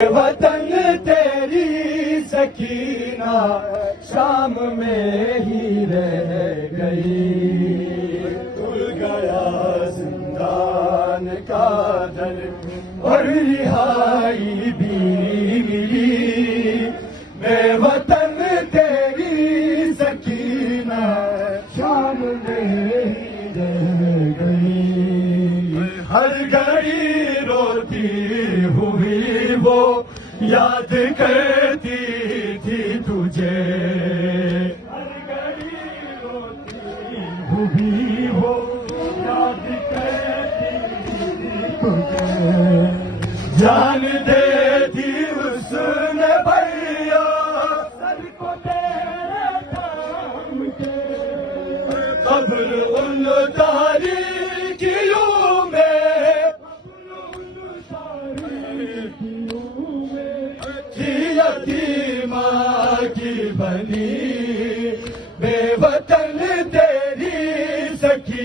وطن تیری سکینہ شام میں ہی رہ گئی، کھل گیا زندان کا در اور رہائی بھی ملی، بے وطن تیری سکینہ شام میں ہی رہ گئی، ہر گھڑی روتی ہوئی وہ یاد کرتی تھی تجھے، ہر گھڑی روتی ہوئی وہ یاد کرتی تھی تجھے، جان دیتی اس نے بھیا سر کو تیرے کام کے، قبر ان تاریکیوں میں یتیمہ کی بنی، بے وطن تیری سکی